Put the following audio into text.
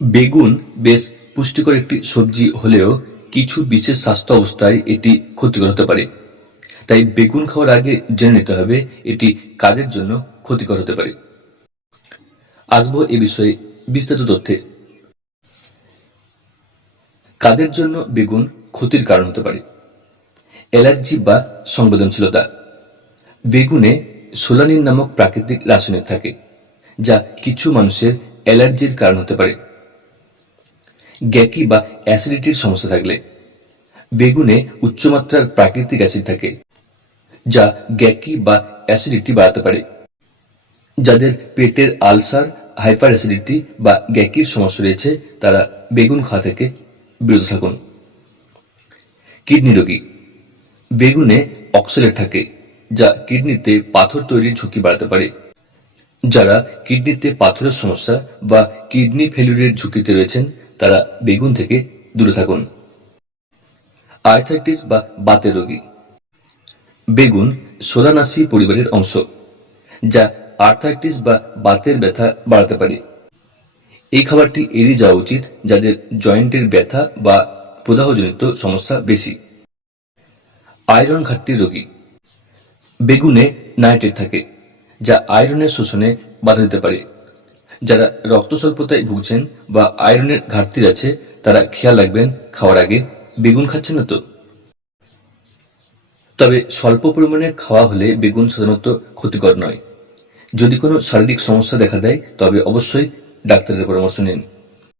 বেগুন বেশ পুষ্টিকর একটি সবজি হলেও কিছু বিশেষ স্বাস্থ্য অবস্থায় এটি ক্ষতিকর হতে পারে। তাই বেগুন খাওয়ার আগে জেনে নিতে হবে এটি কাদের জন্য ক্ষতিকর হতে পারে। আসব এ বিষয়ে বিস্তারিত তথ্যে। কাদের জন্য বেগুন ক্ষতির কারণ হতে পারে। অ্যালার্জি বা সংবেদনশীলতা। বেগুনে সোলানিন নামক প্রাকৃতিক রাসায়নিক থাকে, যা কিছু মানুষের অ্যালার্জির কারণ হতে পারে। গ্যাকি বা অ্যাসিডিটির সমস্যা থাকলে বেগুনে উচ্চমাত্রার প্রাকৃতিক অ্যাসিড থাকে, যা গ্যাকি বা অ্যাসিডিটি বাড়াতে পারে। যাদের পেটের আলসার, হাইপার অ্যাসিডিটি বা গ্যাকির সমস্যা রয়েছে, তারা বেগুন খাওয়া থেকে বিরত থাকুন। কিডনি রোগী, বেগুনে অক্সলেট থাকে, যা কিডনিতে পাথর তৈরির ঝুঁকি বাড়াতে পারে। যারা কিডনিতে পাথরের সমস্যা বা কিডনি ফেলিউরের ঝুঁকিতে রয়েছেন তারা বেগুন থেকে দূরে থাকুন। আর্থাইটিস বা বাতের রোগী। বেগুন সোলানাসি পরিবারের অংশ, যা আর্থাইটিস বা বাতের ব্যথা বাড়াতে পারে। এই খাবারটি এড়িয়ে যাওয়া উচিত, যাদের জয়েন্টের ব্যথা বা প্রদাহজনিত সমস্যা বেশি। আয়রন ঘাটতির রোগী। বেগুনে নাইট্রেট থাকে, যা আয়রনের শোষণে বাধা দিতে পারে। যারা রক্ত স্বল্পতায় ভুগছেন বা আয়রনের ঘাটতি আছে, তারা খেয়াল রাখবেন, খাওয়ার আগে বেগুন খাচ্ছেন না তো? তবে স্বল্প পরিমাণে খাওয়া হলে বেগুন সাধারণত ক্ষতিকর নয়। যদি কোনো শারীরিক সমস্যা দেখা দেয়, তবে অবশ্যই ডাক্তারের পরামর্শ নিন।